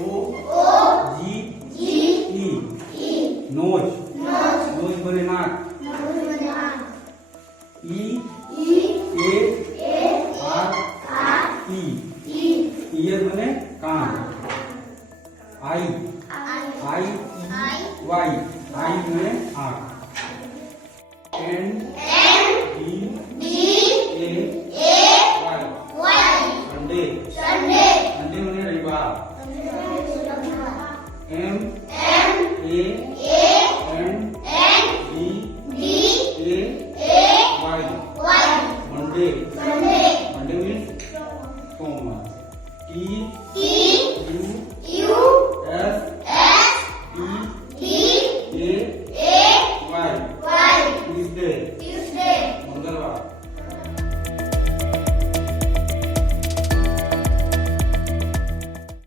ओ जी ई nose nose बने नाक ई A R E year बने कान आई वाई आई बने आंख N D A Y Sunday Sunday बने रविवार एम ए